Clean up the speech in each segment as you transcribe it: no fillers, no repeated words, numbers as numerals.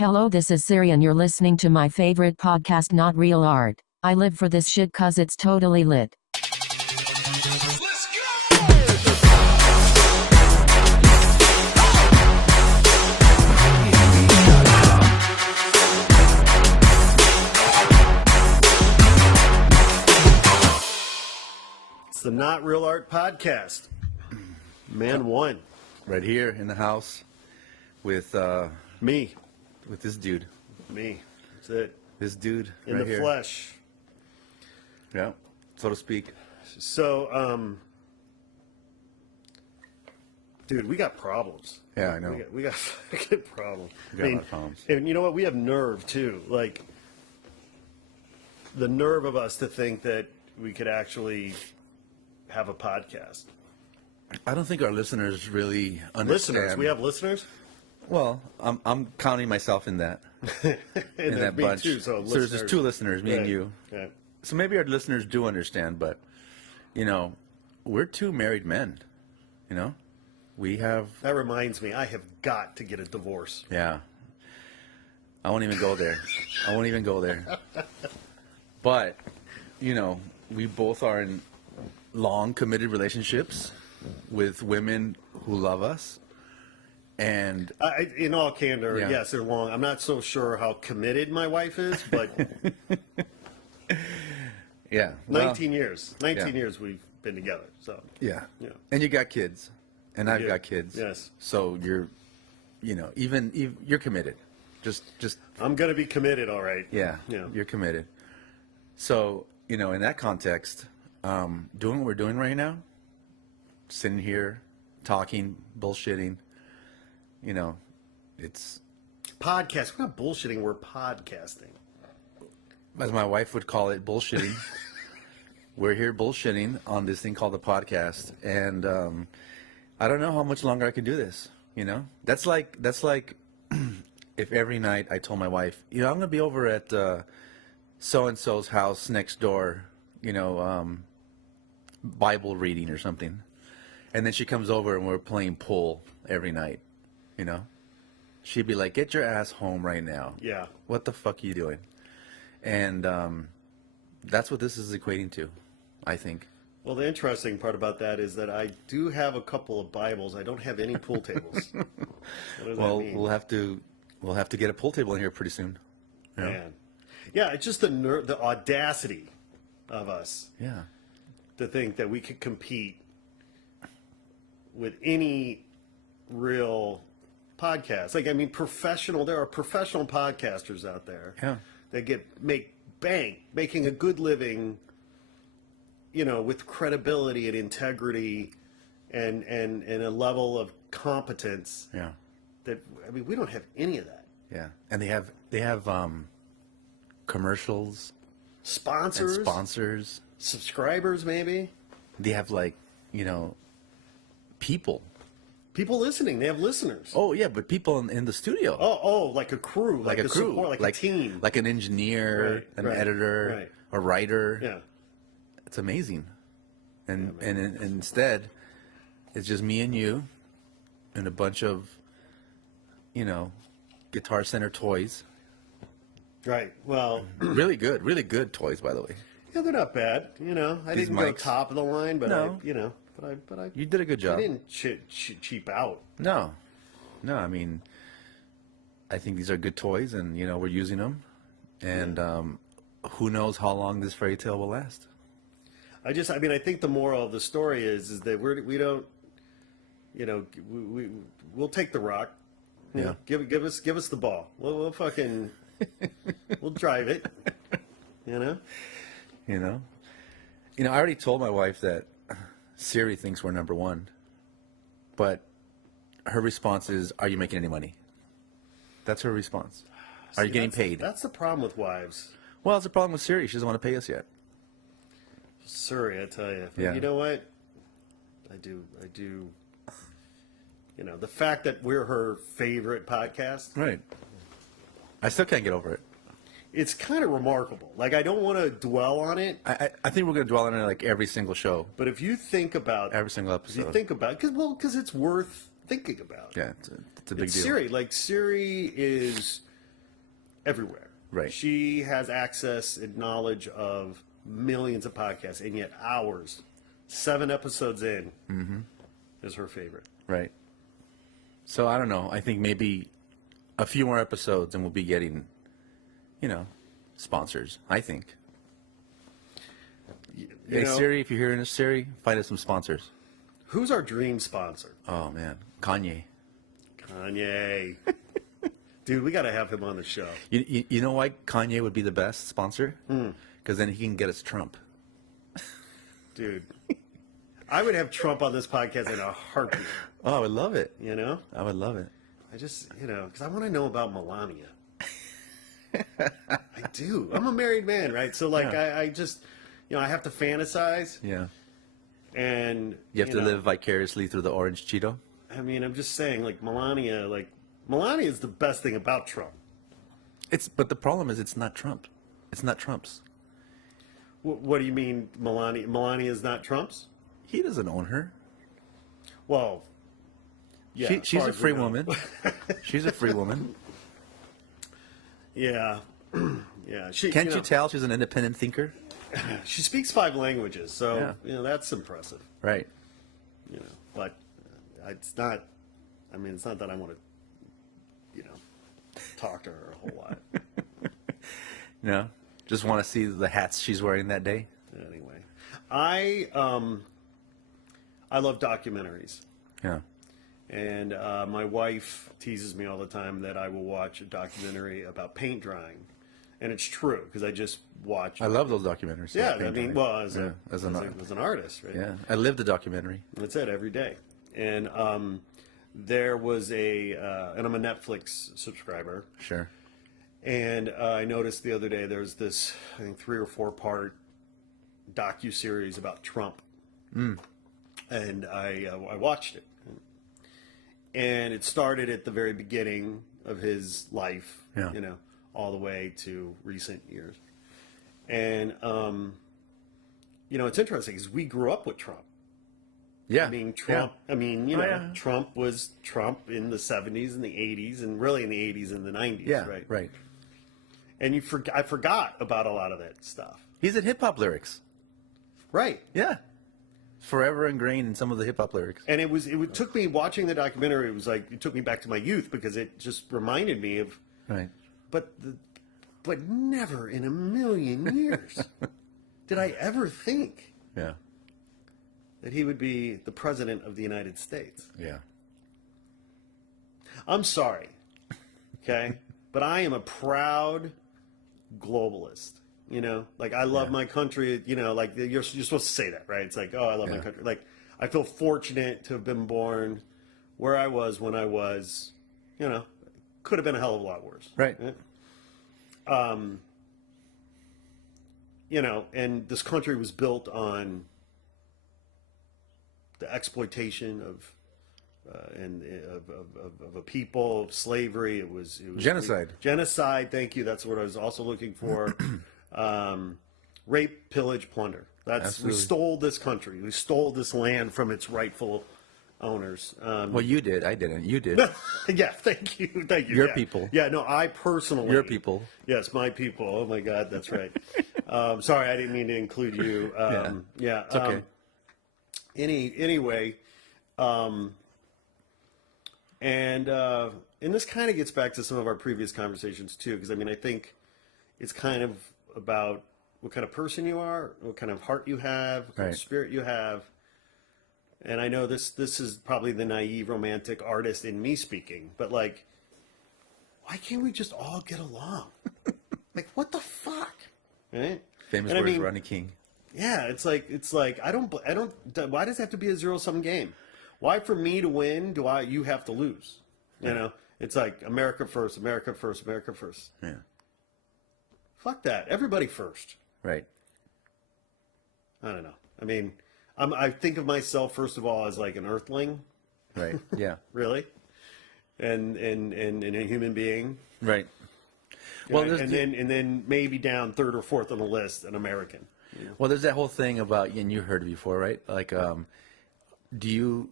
Hello, this is Siri and you're listening to my favorite podcast, Not Real Art. I live for this shit cause it's totally lit. Let's go! It's the Not Real Art Podcast. Man One. Right here in the house with Me. with this dude. Me. That's it. This dude In right the here. flesh. Yeah, so to speak. So, dude, we got problems. Yeah, I know. We got fucking problems. We got a lot of problems. And you know what? We have nerve, too. Like, the nerve of us to think that we could actually have a podcast. I don't think our listeners really understand. Listeners. We have listeners? Well, I'm counting myself in that And in that me bunch. too, so there's listeners. two listeners, me and you. Right. So maybe our listeners do understand, but you know, we're two married men. You know, we have. That reminds me, I have got to get a divorce. Yeah. I won't even go there. I won't even go there. But, you know, we both are in long, committed relationships with women who love us. And In all candor, Yeah. yes, they're long. I'm not so sure how committed my wife is, but yeah. well, 19 years. 19 yeah. years we've been together. So, Yeah. Yeah. And you got kids. And I've do. got kids. Yes. So you're, you know, even you're committed. Just I'm going to be committed, all right. yeah, Yeah. you're committed. So, you know, in that context, doing what we're doing right now, sitting here, talking, bullshitting, you know, it's, Podcast. We're not bullshitting. We're podcasting. as my wife would call it, bullshitting. We're here bullshitting on this thing called the podcast. And I don't know how much longer I can do this, you know? That's like if every night I told my wife, you know, I'm going to be over at so-and-so's house next door, you know, Bible reading or something. And then she comes over and we're playing pool every night, you know? She'd be like, get your ass home right now. Yeah. What the fuck are you doing? And that's what this is equating to, I think. Well, the interesting part about that is that I do have a couple of Bibles. I don't have any pool tables. What does Well, that mean? we'll have to get a pool table in here pretty soon. You know? Man. Yeah, it's just the audacity of us Yeah. to think that we could compete with any real podcast. Like, I mean, there are professional podcasters out there Yeah. that make bank, making a good living, you know, with credibility and integrity and a level of competence Yeah. that, I mean, we don't have any of that. Yeah. And they have commercials and Sponsors, sponsors. subscribers, maybe. They have, like, you know, people. People listening. They have listeners. Oh yeah, but people in the studio. Oh, like a crew, like a crew, support, like a team. like an engineer, Right, an right, editor, right. a writer. Yeah. It's amazing. And instead, it's just me and you, and a bunch of, you know, Guitar Center toys. Right. Well, really good toys, by the way. yeah, they're not bad. You know, I These didn't go mics. top of the line, but No. I You did a good job. I didn't cheap out. No, I mean, I think these are good toys, and you know, we're using them, and who knows how long this fairy tale will last. I mean, I think the moral of the story is that we don't, you know, we'll take the rock. You know, give us the ball. We'll fucking we'll drive it. You know. You know, I already told my wife that Siri thinks we're number one, but her response is, "Are you making any money?" That's her response. Are you See, getting paid? That's the problem with wives. Well, it's a problem with Siri. She doesn't want to pay us yet. Sorry, I tell you. Yeah. You know what? I do. You know, the fact that we're her favorite podcast, Right. I still can't get over it. it's kind of remarkable. Like, I don't want to dwell on it, I think we're going to dwell on it like every single show, but if you think about, every single episode. because it's worth thinking about. Yeah, it's a big It's deal. Siri. Like, Siri is everywhere. Right. She has access and knowledge of millions of podcasts, and yet ours, 7 episodes in, is her favorite. Right. So I don't know. I think maybe a few more episodes and we'll be getting, sponsors, I think. Hey, Siri, if you're hearing this, Siri, find us some sponsors. Who's our dream sponsor? Oh, man. Kanye. Kanye. Dude, we got to have him on the show. You know why Kanye would be the best sponsor? Because then he can get us Trump. Dude. I would have Trump on this podcast in a heartbeat. Oh, I would love it. I would love it. I just, because I want to know about Melania. I do. I'm a married man, right? So, I just, I have to fantasize. Yeah. And you have to live vicariously through the orange Cheeto? I mean, I'm just saying, Melania is the best thing about Trump. But the problem is it's not Trump. It's not Trump's. What do you mean, Melania? Melania is not Trump's? He doesn't own her. Well, yeah. She's a free woman. She's a free woman. Yeah. Yeah. Can't you tell she's an independent thinker? She speaks 5 languages, so, that's impressive. Right. But it's not, it's not that I want to, talk to her a whole lot. No? Just want to see the hats she's wearing that day? Anyway. I love documentaries. Yeah. And my wife teases me all the time that I will watch a documentary about paint drying. And it's true, because I just watched. I love those documentaries. Yeah, as an artist, right? Yeah, I lived a documentary. That's it, every day. And there was and I'm a Netflix subscriber. Sure. And I noticed the other day there's this, I think, 3 or 4 part docuseries about Trump. And I watched it. And it started at the very beginning of his life, all the way to recent years. And, it's interesting because we grew up with Trump. Yeah. Trump, Trump was Trump in the 70s and the 80s and really in the 80s and the 90s, right? Right. And I forgot about a lot of that stuff. He's in hip-hop lyrics. Right. Yeah. Forever ingrained in some of the hip-hop lyrics. And it took me, watching the documentary, it took me back to my youth because it just reminded me of... Right. But never in a million years did I ever think that he would be the president of the United States. Yeah. I'm sorry, okay? But I am a proud globalist, I love my country, you're supposed to say that, right? It's like, oh, I love my country. I feel fortunate to have been born where I was when I was, could have been a hell of a lot worse. Right. And this country was built on the exploitation of a people, of slavery. It was genocide. Genocide. Thank you. That's what I was also looking for. Rape, pillage, plunder. We stole this country. We stole this land from its rightful owners. Well, you did. I didn't. You did. Yeah, thank you. Your people. Yeah, no, I personally. Your people. Yes, my people. Oh my God, that's right. Sorry, I didn't mean to include you. Yeah, it's okay. Anyway, and this kind of gets back to some of our previous conversations too, because I think it's kind of about what kind of person you are, what kind of heart you have, what kind of spirit you have. And I know this is probably the naive romantic artist in me speaking, but why can't we just all get along? What the fuck? Right? Famous words, Rodney King. Yeah, it's like I don't. Why does it have to be a 0-sum game? Why for me to win you have to lose? It's like America first, America first, America first. Yeah. Fuck that. Everybody first. Right. I don't know. I think of myself first of all as an earthling. Right. Yeah. Really. And a human being. Right. Well, and then maybe down 3rd or 4th on the list, an American. Well, there's that whole thing about, and you heard it before, right? Do you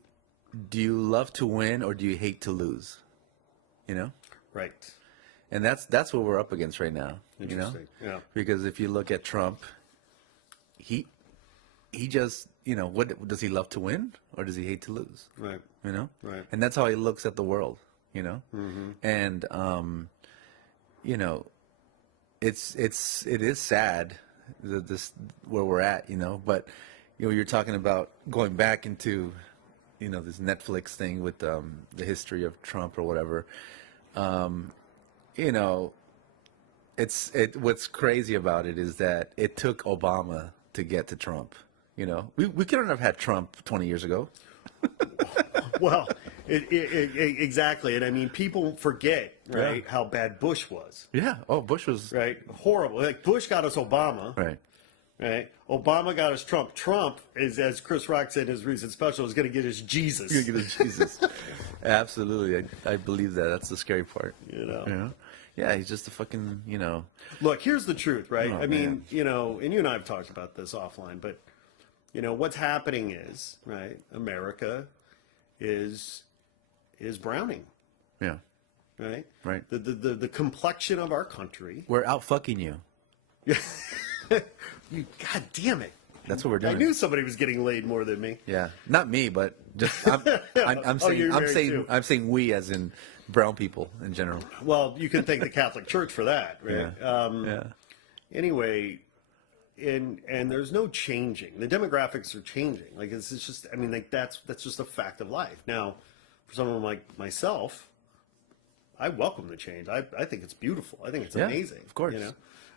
love to win or do you hate to lose? Right. And that's what we're up against right now. You know? Yeah. Because if you look at Trump, he just, you know, what does he love to win or does he hate to lose? Right. You know? Right. And that's how he looks at the world, you know? And you know, it is sad this where we're at, you know, but you know, you're talking about going back into, you know, this Netflix thing with the history of Trump or whatever. You know, what's crazy about it is that it took Obama to get to Trump. You know, we couldn't have had Trump 20 years ago. Well, exactly. And I mean, people forget, right, how bad Bush was. Yeah. Oh, Bush was Right. Horrible. Like, Bush got us Obama. right. Right. Obama got us Trump. Trump is, as Chris Rock said in his recent special, is going to get us Jesus. You're gonna get Jesus. Absolutely, I believe that. That's the scary part. You know. Yeah. Yeah, he's just a fucking, you know. Look, here's the truth, right? Oh, I mean, man. you know, and you and I have talked about this offline, but you know what's happening is, right? America is browning, Yeah. right? Right. The complexion of our country. We're out fucking you. You, God damn it! That's what we're doing. I knew somebody was getting laid more than me. Yeah, not me, but just I'm Oh, saying you're married too. I'm saying we as in brown people in general. Well, you can thank the Catholic Church for that, right? Yeah. Anyway, and there's no changing. The demographics are changing. Like it's just, I mean, like that's just a fact of life. Now, for someone like myself, I welcome the change. I think it's beautiful. I think it's Yeah, amazing. of course. You know.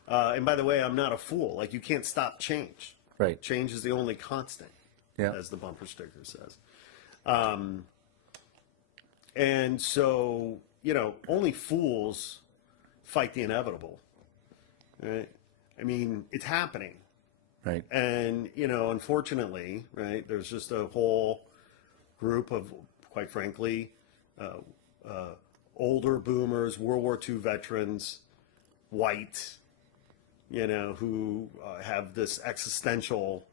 And by the way, I'm not a fool. Like you can't stop change. Right. Change is the only constant. Yeah. As the bumper sticker says. And so, you know, only fools fight the inevitable. Right? I mean, it's happening. Right. And, you know, unfortunately, right, there's just a whole group of, quite frankly, older boomers, World War II veterans, white, you know, who have this existential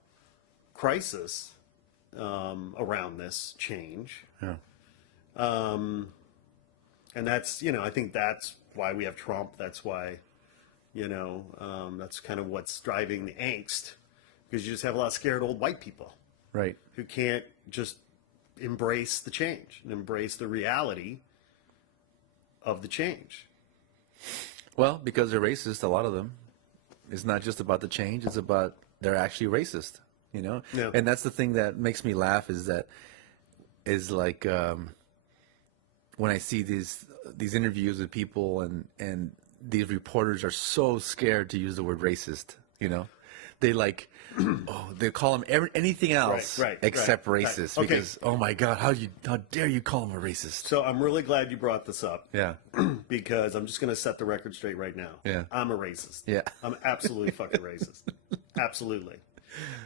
crisis around this change. Yeah. And that's, you know, I think that's why we have Trump. That's why, you know, that's kind of what's driving the angst, because you just have a lot of scared old white people Right. who can't just embrace the change and embrace the reality of the change. Well, because they're racist, a lot of them. It's not just about the change; it's about they're actually racist. You know. Yeah. And that's the thing that makes me laugh is like when I see these interviews with people and these reporters are so scared to use the word racist. You know, they like they call them anything else except racist Okay. because oh my God, how dare you call them a racist? So I'm really glad you brought this up. Yeah. Because I'm just going to set the record straight right now. Yeah. I'm a racist. Yeah. I'm absolutely fucking racist. Absolutely.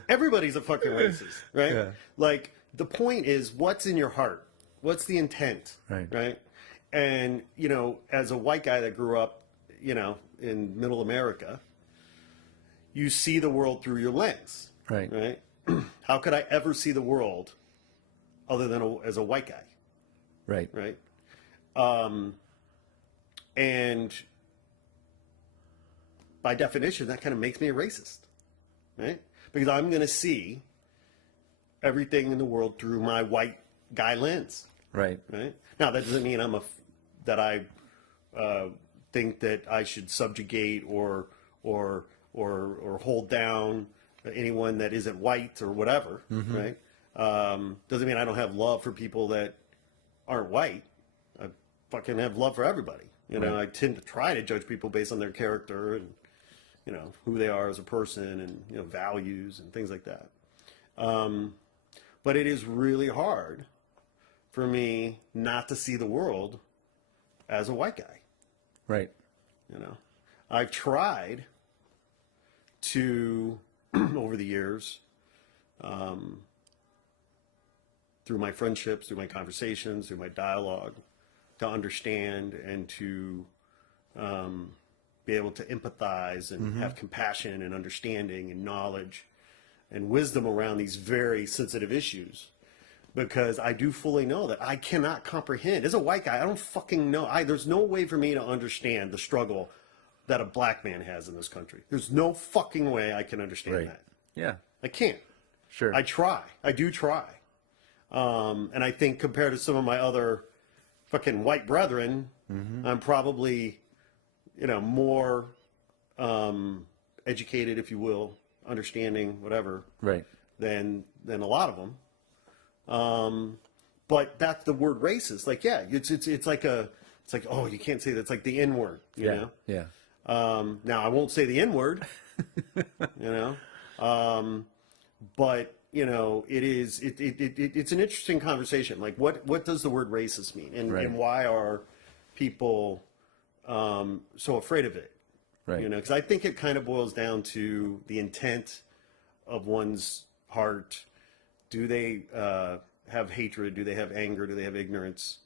Everybody's a fucking racist, right? Yeah. Like, the point is, what's in your heart? What's the intent? Right. And, you know, as a white guy that grew up, you know, in middle America, you see the world through your lens. Right. How could I ever see the world other than as a white guy? Right. Right? And by definition, that kind of makes me a racist, right? Because I'm going to see everything in the world through my white guy lens, Right. right? Now, that doesn't mean that I think that I should subjugate or hold down anyone that isn't white or whatever, right? Doesn't mean I don't have love for people that aren't white. I fucking have love for everybody. You know, I tend to try to judge people based on their character and, you know, who they are as a person and, you know, values and things like that. But it is really hard for me not to see the world as a white guy. Right. You know, I've tried to, over the years, through my friendships, through my conversations, through my dialogue, to understand and to be able to empathize and have compassion and understanding and knowledge and wisdom around these very sensitive issues. because I do fully know that I cannot comprehend. As a white guy, I don't fucking know. There's no way for me to understand the struggle that a black man has in this country. There's no fucking way I can understand that. Yeah. I can't. Sure. I try. I do try. And I think compared to some of my other fucking white brethren, I'm probably, more educated, if you will, understanding, whatever, Right. than a lot of them. But that's the word racist. Like, yeah, it's like oh, you can't say that. It's like the N word, you know? Yeah. Now I won't say the N word, but it's an interesting conversation. Like, what does the word racist mean, and why are people so afraid of it? Right. Because I think it kind of boils down to the intent of one's heart. Do they have hatred? Do they have anger? Do they have ignorance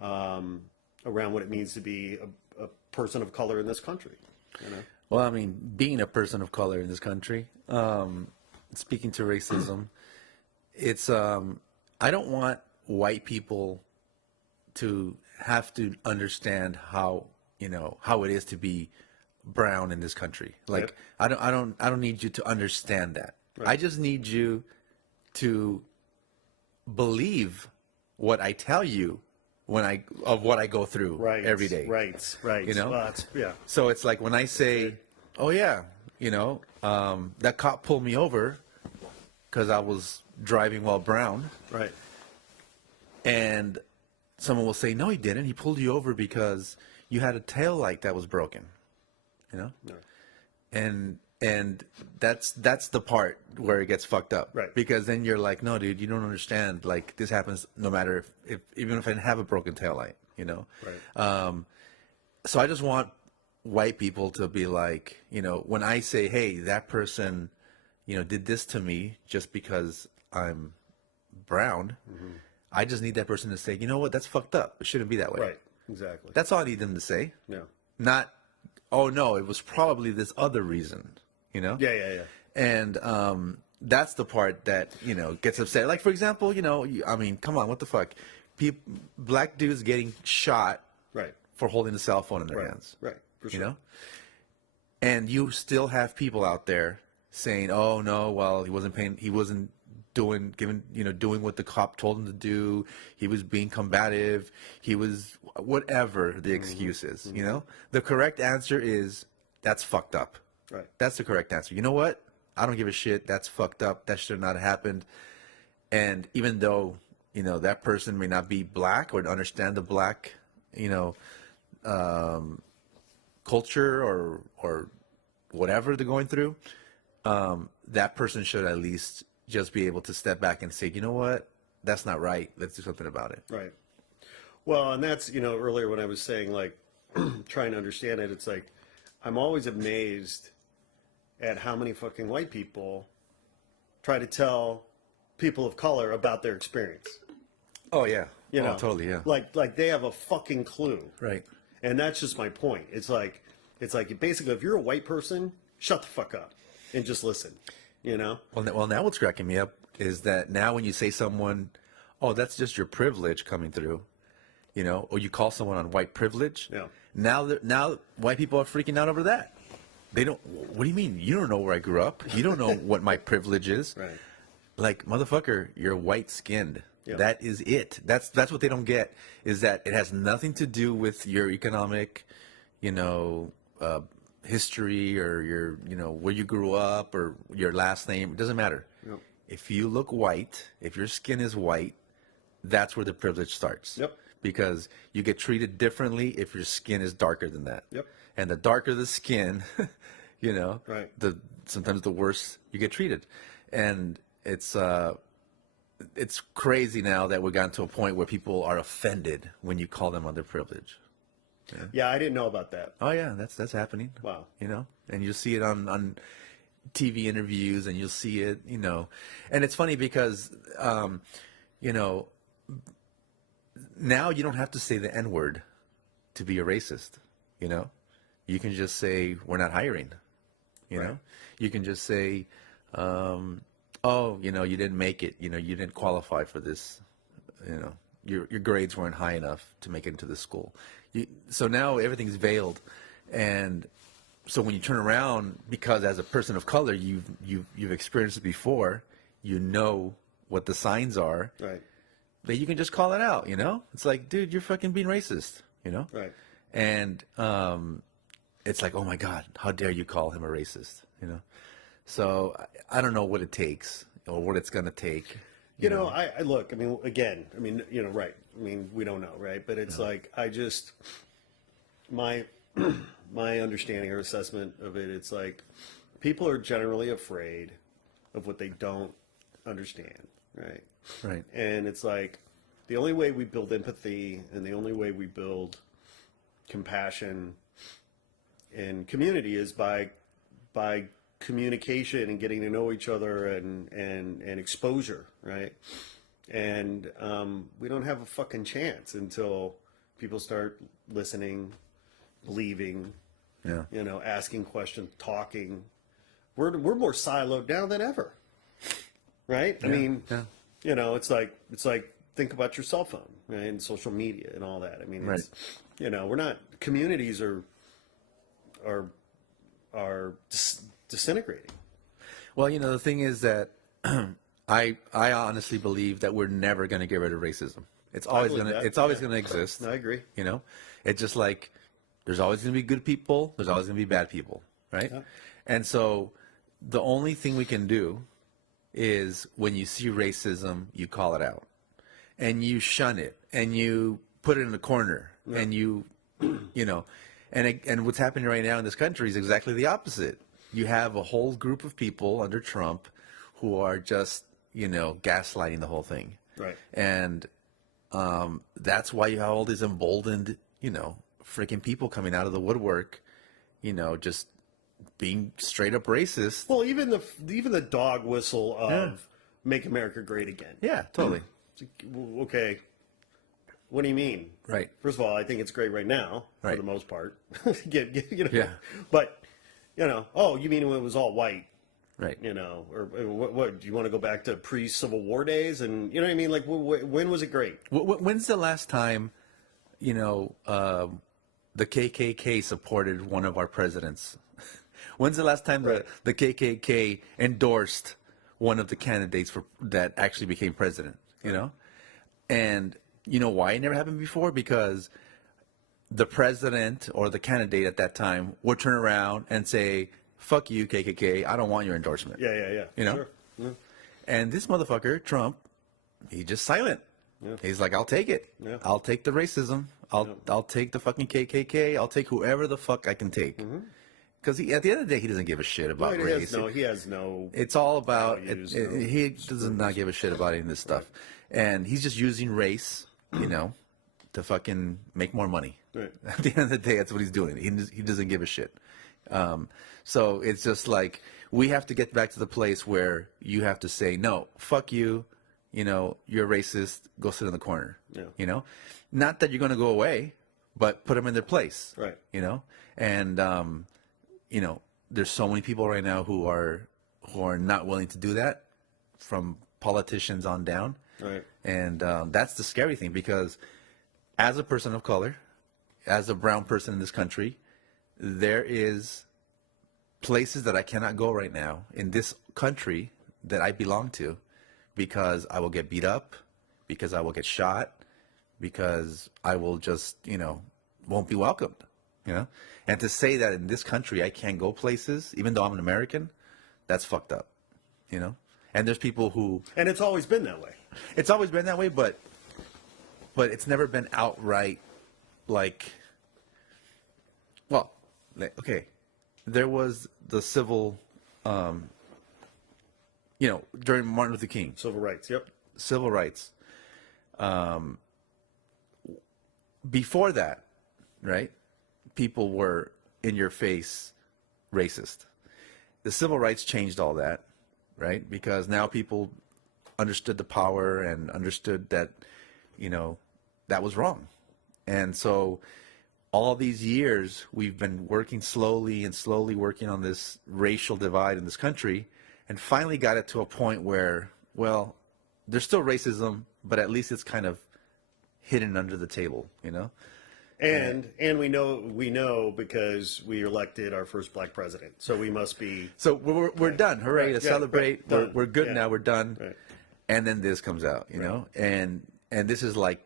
around what it means to be a person of color in this country? Well, I mean, being a person of color in this country, speaking to racism, it's I don't want white people to have to understand how it is to be brown in this country. Like, I don't need you to understand that. Right. I just need you to believe what I tell you of what I go through every day. Right. Well, yeah. So it's like when I say, oh yeah, that cop pulled me over because I was driving while brown. Right. And someone will say, no, he didn't. He pulled you over because you had a tail light that was broken. No. And that's the part where it gets fucked up. Right. Because then you're like, no, dude, you don't understand. Like, this happens no matter if even if I didn't have a broken taillight, Right. So I just want white people to be like, when I say, hey, that person, did this to me just because I'm brown, I just need that person to say, you know what, that's fucked up. It shouldn't be that way. Right. Exactly. That's all I need them to say. Yeah. Not, oh no, it was probably this other reason, Yeah. And that's the part that, gets upset. Like, for example, I mean, come on, what the fuck? Black dudes getting shot for holding a cell phone in their hands. Right, for sure. And you still have people out there saying, oh no, well, he wasn't doing what the cop told him to do. He was being combative. He was whatever the excuse is, The correct answer is, that's fucked up. Right. That's the correct answer. You know what? I don't give a shit. That's fucked up. That should not have happened. And even though, that person may not be black or understand the black, culture or whatever they're going through, that person should at least just be able to step back and say, you know what? That's not right. Let's do something about it. Right. Well, and that's, earlier when I was saying, like, trying to understand it, it's like, I'm always amazed at how many fucking white people try to tell people of color about their experience. Oh, yeah. Totally, yeah. Like they have a fucking clue. Right. And that's just my point. It's like basically, if you're a white person, shut the fuck up and just listen, Well, now what's cracking me up is that now when you say someone, oh, that's just your privilege coming through, or you call someone on white privilege. Yeah. Now white people are freaking out over that. They don't. What do you mean? You don't know where I grew up. You don't know what my privilege is. Right. Like, motherfucker, you're white skinned. Yep. That is it. That's what they don't get, is that it has nothing to do with your economic, history or your, where you grew up or your last name. It doesn't matter. Yep. If you look white, if your skin is white, that's where the privilege starts. Yep. Because you get treated differently if your skin is darker than that. Yep. And the darker the skin, right. Sometimes the worse you get treated. And it's crazy now that we've gotten to a point where people are offended when you call them on their privilege. Yeah, I didn't know about that. Oh yeah, that's happening. Wow. And you'll see it on TV interviews, and you'll see it, and it's funny because, now you don't have to say the N-word to be a racist, You can just say, we're not hiring, right. You can just say, oh, you didn't make it, you didn't qualify for this your grades weren't high enough to make it into the school. So now everything's veiled, and so when you turn around, because as a person of color, you've experienced it before, you know what the signs are, Right. that you can just call it out. It's like, dude, you're fucking being racist. Right. And it's like, oh my God, how dare you call him a racist? So I don't know what it takes or what it's gonna take. I look. I mean, again. I mean, right. I mean, we don't know, right? But it's like my my understanding or assessment of it. It's like people are generally afraid of what they don't understand, right? Right. And it's like the only way we build empathy and the only way we build compassion and community is by communication and getting to know each other and exposure, right? And we don't have a fucking chance until people start listening, believing, asking questions, talking. We're more siloed now than ever, right? I mean, it's like think about your cell phone, right, and social media and all that. I mean, it's, we're not, communities are disintegrating. Well, the thing is that I honestly believe that we're never going to get rid of racism. It's always going to exist. I agree. It's just like there's always going to be good people, there's always going to be bad people, right? Yeah. And so the only thing we can do is when you see racism, you call it out and you shun it and you put it in the corner and and what's happening right now in this country is exactly the opposite. You have a whole group of people under Trump who are just, gaslighting the whole thing. Right. And that's why you have all these emboldened, freaking people coming out of the woodwork, just being straight up racist. Well, even the dog whistle of "Make America Great Again." Yeah, totally. Okay. What do you mean? Right. First of all, I think it's great right now for the most part. Yeah. But oh, you mean when it was all white? Right. Or what? Do you want to go back to pre-Civil War days? And you know what I mean? Like, when was it great? When's the last time, the KKK supported one of our presidents? When's the last time the KKK endorsed one of the candidates that actually became president? And you know why it never happened before? Because the president or the candidate at that time would turn around and say, "Fuck you, KKK. I don't want your endorsement." Yeah. Sure. Yeah. And this motherfucker, Trump, he's just silent. Yeah. He's like, "I'll take it. Yeah. I'll take the racism. I'll take the fucking KKK. I'll take whoever the fuck I can take." Because at the end of the day, he doesn't give a shit about race. He has no. It's all about. He does not give a shit about any of this stuff, and he's just using race, to fucking make more money. Right. At the end of the day, that's what he's doing. He doesn't give a shit. So it's just like we have to get back to the place where you have to say, no, fuck you. You're racist. Go sit in the corner. Yeah. Not that you're going to go away, but put them in their place. Right. And there's so many people right now who are not willing to do that, from politicians on down. Right. And that's the scary thing, because as a person of color, as a brown person in this country, there is places that I cannot go right now in this country that I belong to, because I will get beat up, because I will get shot, because I will just, won't be welcomed, And to say that in this country I can't go places, even though I'm an American, that's fucked up, And there's people who... And it's always been that way. It's always been that way, but it's never been outright, like... Well, okay, there was the civil, during Martin Luther King. Civil rights, yep. Civil rights. Before that, right, people were in-your-face racist. The civil rights changed all that, right, because now people understood the power and understood that, that was wrong. And so... all these years, we've been working slowly working on this racial divide in this country, and finally got it to a point where, well, there's still racism, but at least it's kind of hidden under the table, you know? And we know because we elected our first black president, so we must be. So we're done. Hooray! To celebrate. Right, We're good yeah. now. We're done. Right. And then this comes out, you know, and this is like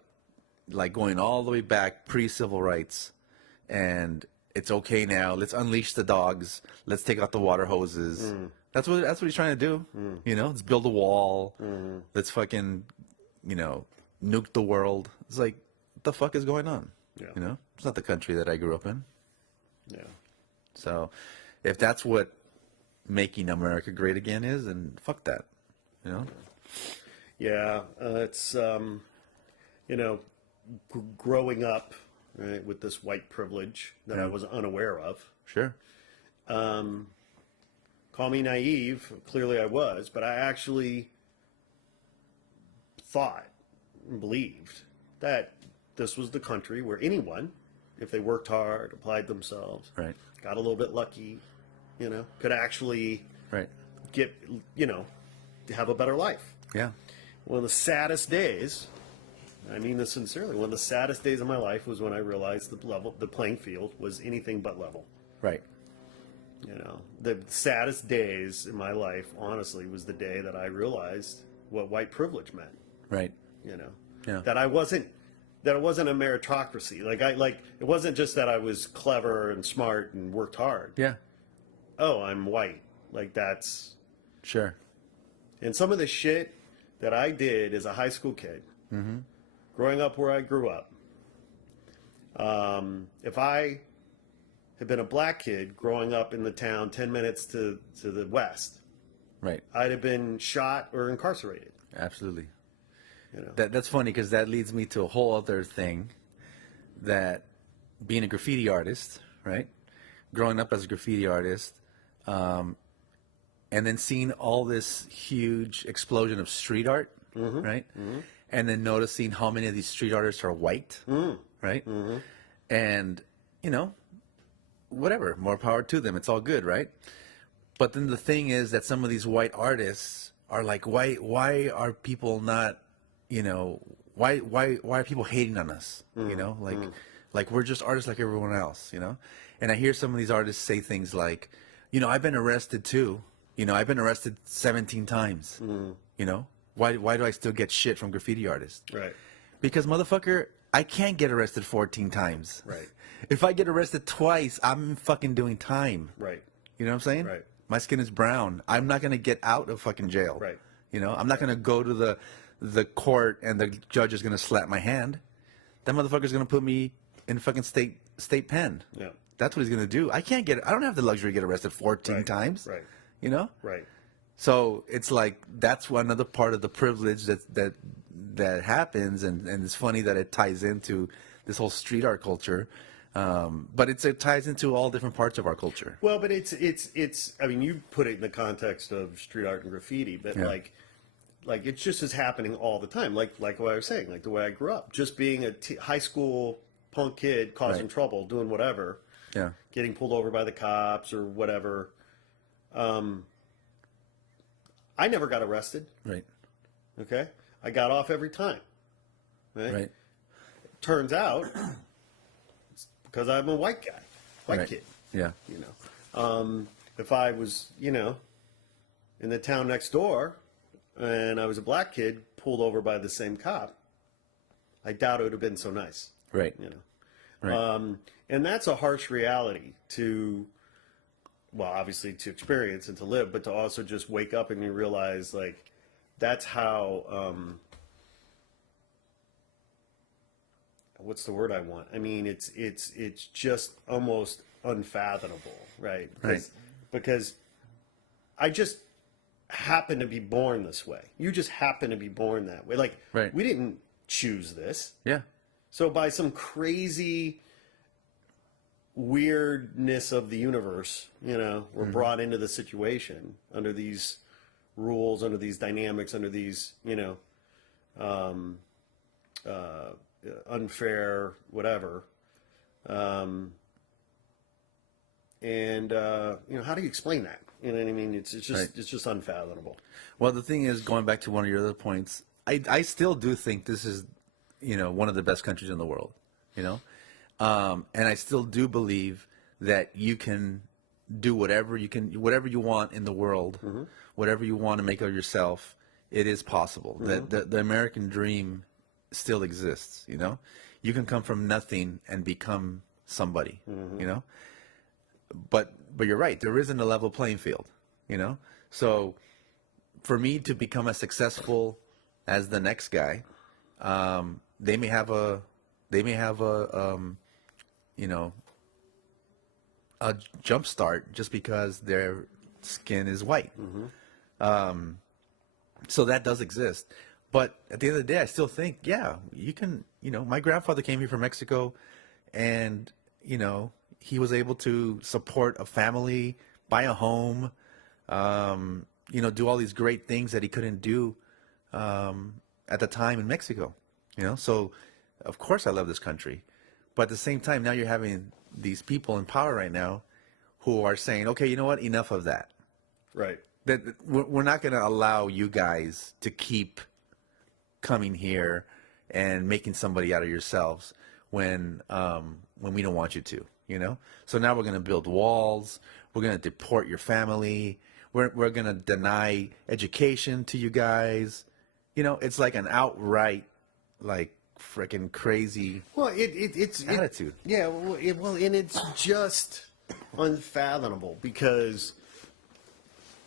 going all the way back pre-civil rights, and it's okay now. Let's unleash the dogs. Let's take out the water hoses. That's what he's trying to do. You know, let's build a wall. Let's fucking, you know, nuke the world. It's like, what the fuck is going on? Yeah. You know, it's not the country that I grew up in. Yeah. So, if that's what making America great again is, then fuck that. You know. Yeah, it's you know, growing up right, with this white privilege that I was unaware of. Sure. Call me naive. Clearly, I was, but I actually thought and believed that this was the country where anyone, if they worked hard, applied themselves, Right. got a little bit lucky, you know, could actually Right. get, you know, have a better life. Yeah. One of the saddest days, I mean this sincerely, one of the saddest days of my life was when I realized the playing field was anything but level. Right. You know, the saddest days in my life, honestly, was the day that I realized what white privilege meant. Right. You know, Yeah. that it wasn't a meritocracy. It wasn't just that I was clever and smart and worked hard. Yeah. Oh, I'm white. Like that's, Sure. and some of the shit that I did as a high school kid, growing up where I grew up. If I had been a black kid growing up in the town 10 minutes to the west, Right. I'd have been shot or incarcerated. Absolutely. You know, That's funny because that leads me to a whole other thing, that being a graffiti artist, right? Growing up as a graffiti artist, and then seeing all this huge explosion of street art, right? And then noticing how many of these street artists are white, right? And, you know, whatever, more power to them. It's all good, right? But then the thing is that some of these white artists are like, why are people not, you know, why are people hating on us? You know, like we're just artists like everyone else, you know? And I hear some of these artists say things like, you know, I've been arrested too. You know, I've been arrested 17 times. You know, why do I still get shit from graffiti artists? right, Because, motherfucker, I can't get arrested 14 times. right, If I get arrested twice, I'm fucking doing time. right, You know what I'm saying? Right. My skin is brown. I'm not going to get out of fucking jail. Right. You know, I'm not going to go to the court and the judge is going to slap my hand. That motherfucker's going to put me in fucking state pen. yeah, That's what he's going to do. I don't have the luxury to get arrested 14 Right. times. Right. You know? right. So it's like that's another part of the privilege that happens, and it's funny that it ties into this whole street art culture, but it ties into all different parts of our culture. Well, but it's. I mean, you put it in the context of street art and graffiti, but Yeah. like it's just is happening all the time. Like what I was saying, like the way I grew up, just being a high school punk kid, causing Right. trouble, doing whatever, Yeah. getting pulled over by the cops or whatever. I never got arrested. Right. Okay, I got off every time. Right. Right. Turns out, it's because I'm a white guy, white Right. kid. Yeah. You know, if I was, you know, in the town next door, and I was a black kid pulled over by the same cop, I doubt it would have been so nice. Right. You know, Right. and that's a harsh reality to, well, obviously to experience and to live, but to also just wake up and you realize like that's how. What's the word I want? I mean, it's just almost unfathomable, right? Because I just happen to be born this way. You just happen to be born that way. Like, Right. we didn't choose this. Yeah. So by some crazy weirdness of the universe, you know, we're brought into the situation under these rules, under these dynamics, under these, you know, unfair, whatever. And you know, how do you explain that? You know what I mean? It's just Right. it's just unfathomable. Well, the thing is, going back to one of your other points, I still do think this is, one of the best countries in the world, and I still do believe that you can do whatever you want in the world, whatever you want to make of yourself. It is possible that the American dream still exists. You can come from nothing and become somebody. But you're right. There isn't a level playing field. So for me to become as successful as the next guy, they may have a a jump start just because their skin is white. So that does exist. But at the end of the day, I still think, yeah, you can, my grandfather came here from Mexico, and, he was able to support a family, buy a home, do all these great things that he couldn't do at the time in Mexico. So of course I love this country. But at the same time, now you're having these people in power right now who are saying, okay, you know what, enough of that. Right. That we're not going to allow you guys to keep coming here and making somebody out of yourselves when we don't want you to, So now we're going to build walls. We're going to deport your family. We're going to deny education to you guys. It's like an outright, like, freaking crazy it's attitude. And it's just unfathomable because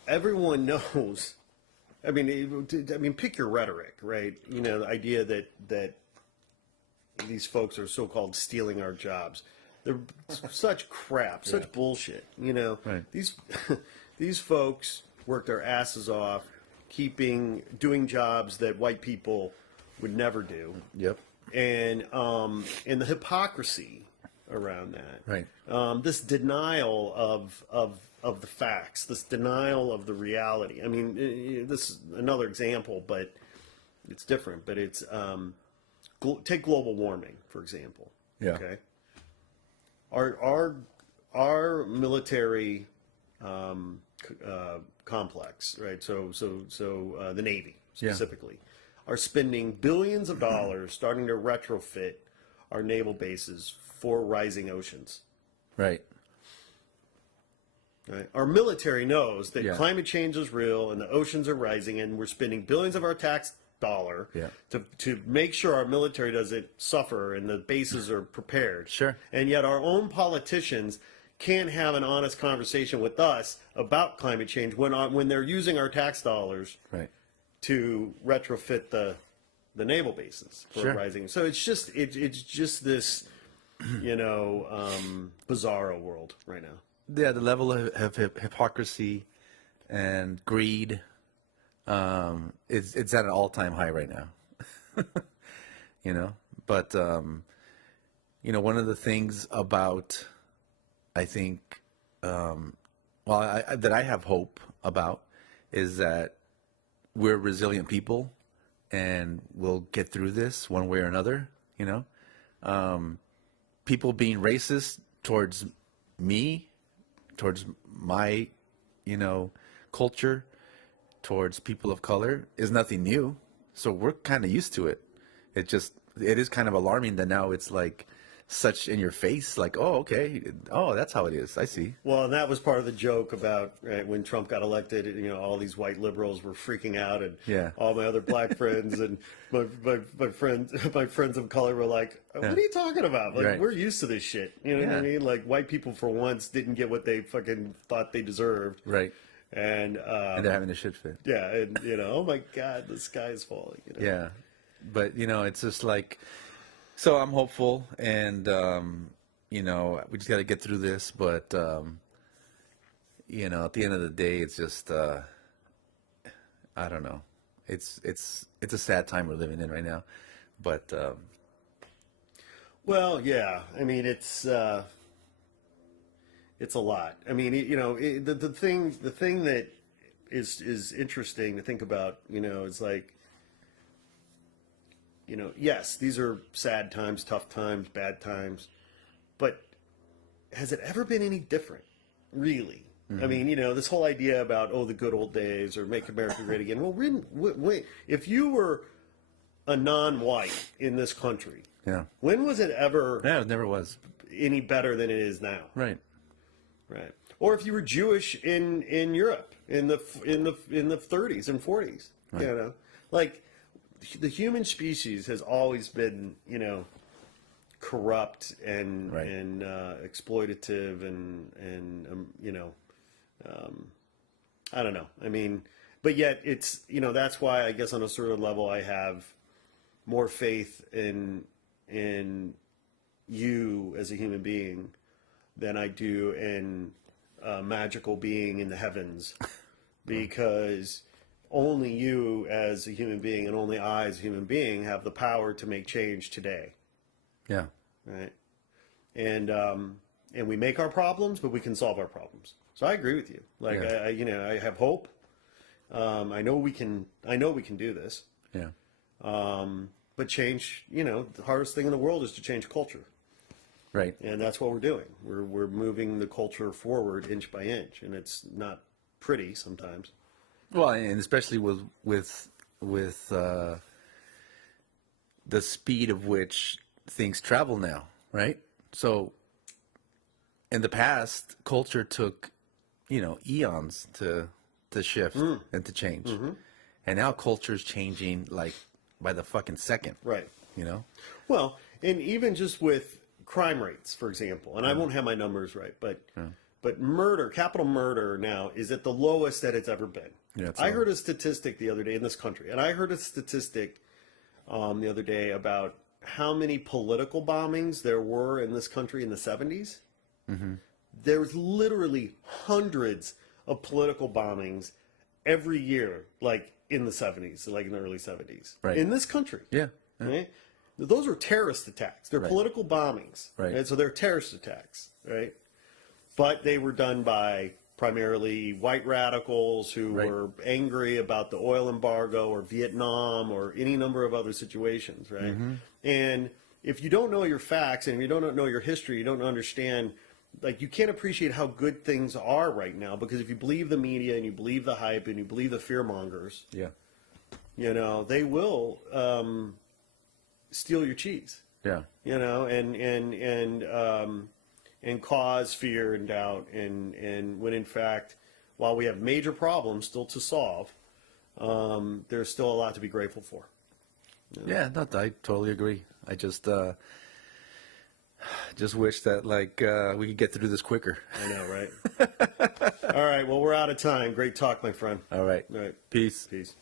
everyone knows. I mean, pick your rhetoric, right? The idea that these folks are so-called stealing our jobs. They're such crap, such bullshit. Right. These folks work their asses off, doing jobs that white people would never do. Yep. And the hypocrisy around that. Right. This denial of the facts, this denial of the reality. I mean, this is another example, but it's different. But it's take global warming, for example. Yeah. Okay. Our military complex, right? So the Navy specifically, are spending billions of dollars starting to retrofit our naval bases for rising oceans. Right. Right. Our military knows that climate change is real and the oceans are rising, and we're spending billions of our tax dollar to make sure our military doesn't suffer and the bases are prepared. Sure. And yet our own politicians can't have an honest conversation with us about climate change when they're using our tax dollars to retrofit the naval bases for rising. So it's just this bizarro world right now. Yeah, the level of hypocrisy and greed, it's at an all-time high right now. But one of the things about, I think, that I have hope about is that we're resilient people and we'll get through this one way or another. People being racist towards me, towards my, culture, towards people of color is nothing new. So we're kind of used to it. It is kind of alarming that now it's like such in your face, like, oh, okay. Oh, that's how it is. I see. Well, and that was part of the joke about when Trump got elected, all these white liberals were freaking out, and all my other black friends and my friends of color were like, what are you talking about? Like, we're used to this shit. You know what I mean? Like, white people for once didn't get what they fucking thought they deserved. Right. And they're having a shit fit. Yeah. And, oh my God, the sky is falling. Yeah. But, it's just like, so I'm hopeful, and, we just got to get through this. But, at the end of the day, it's just, I don't know. It's a sad time we're living in right now. But, well, yeah. I mean, it's a lot. I mean, the thing that is interesting to think about, is like, yes, these are sad times, tough times, bad times, but has it ever been any different, really? Mm-hmm. I mean, this whole idea about, the good old days or make America great again. Well, wait, if you were a non-white in this country, Yeah. when was it ever Yeah, it never was. any better than it is now? Right. Right. Or if you were Jewish in Europe in the 30s and 40s, Right. you know, like the human species has always been, you know, corrupt and Right. and exploitative and you know, I don't know. I mean, but yet it's, you know, that's why I guess on a certain level I have more faith in you as a human being than I do in a magical being in the heavens, because only you as a human being and only I as a human being have the power to make change today, Yeah. right? And we make our problems, but we can solve our problems. So I agree with you. Like Yeah. I you know, I have hope. I know we can do this. Yeah. But change, you know, the hardest thing in the world is to change culture. Right. And that's what we're doing. We're moving the culture forward inch by inch, and it's not pretty sometimes. Well, and especially with the speed of which things travel now, right? So in the past, culture took, you know, eons to shift and to change. And now culture's changing like by the fucking second. Right. You know? Well, and even just with crime rates, for example, and I won't have my numbers right, but murder, capital murder now is at the lowest that it's ever been. Yeah, it's I low. heard a statistic the other day in this country, and I heard a statistic the other day about how many political bombings there were in this country in the 70s. There was literally hundreds of political bombings every year, like in the 70s, like in the early 70s, Right. in this country. Yeah. Right? Those are terrorist attacks. They're Right. political bombings. Right. So they're terrorist attacks, right? But they were done by primarily white radicals who Right. were angry about the oil embargo or Vietnam or any number of other situations, right? And if you don't know your facts and if you don't know your history, you don't understand, like, you can't appreciate how good things are right now, because if you believe the media and you believe the hype and you believe the fear mongers, Yeah. you know, they will steal your cheese, Yeah. you know, and cause fear and doubt, and when in fact, while we have major problems still to solve, there's still a lot to be grateful for. Yeah, no, I totally agree. I just wish that like we could get through this quicker. I know, right? All right, well, we're out of time. Great talk, my friend. All right. All right, Peace. peace.